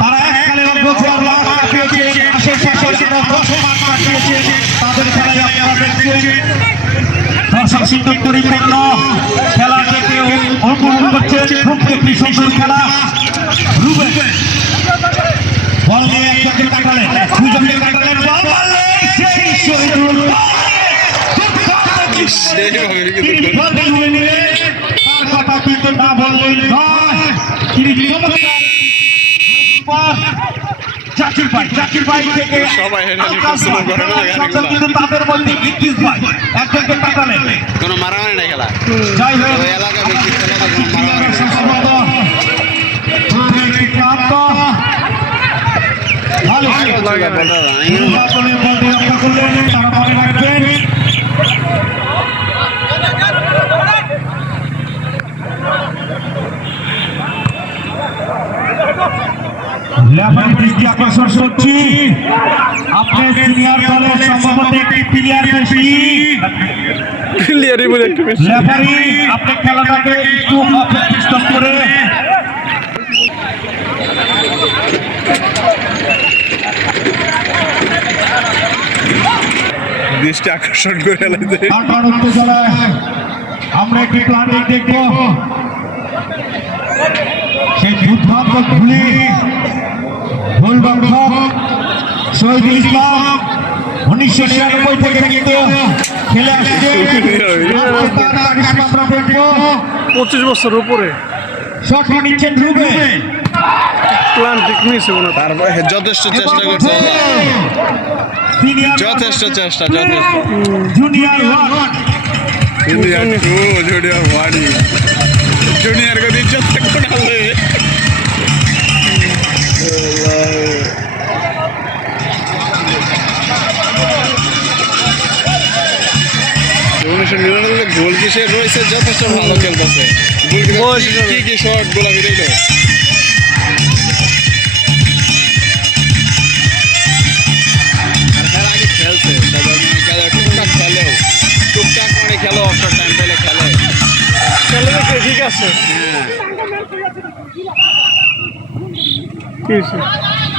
তারা এককালে অগ্রসর লাভ কাটিয়েছে আশেপাশে যারা দশ মাস কাটিয়েছে তাদের খেলায় আপনারা দেখছেন দর্শক সিদ্ধ পরিপূর্ণ খেলা থেকে অনুভব করছে একটি সুন্দর খেলা। রুবে বল নিয়ে একজনকে কাটালেন দুজনকে কাটালেন বল মারলেন, সেই শহীদুল তিনি রুবে নিলেন তার কথা কিন্তু না বললেই নয়। তিনি পর জাকির ভাই জাকির ভাই থেকে সবাই না কিন্তু তাদের মধ্যে ইদ্রিস ভাই একজনকে কাটালেন কোনো মারামারি নাই খেলা? জয় হোক এলাকা ভিত্তিক কোনো মারামারি নাই। সম্ভবত প্রাপ্ত ভালো লেফারি দৃষ্টি আকর্ষণ করছি আপনার সিনিয়র দলের সম্ভবত একটি প্লেয়ার বেশি ক্লিয়ারই বলে একটু বেশি লেফারি আপনি খেলাটাকে একটু স্টপ করে দৃষ্টি আকর্ষণ আমরা একটি প্ল্যানিং দেখব সেই ভুলি শহীদুল ইসলাম উনিশশো ছিয়ানব্বই থেকে কিন্তু খেলে আসছে। পঁচিশ বছর উপরে। শট নিচ্ছেন রুবে। প্লান্টিক মিস তারপরে জুনিয়র উনিশশো নিরানব্বই গোল কিসে রয়েছে যথেষ্ট ভালো খেলতেছে। কি কি শট গোলাপি আগে খেলছে টুকটাক খেলেও। টুকটাক মানে খেলো অবসর টাইম পেলে খেলে। খেলে ঠিক আছে। হ্যাঁ?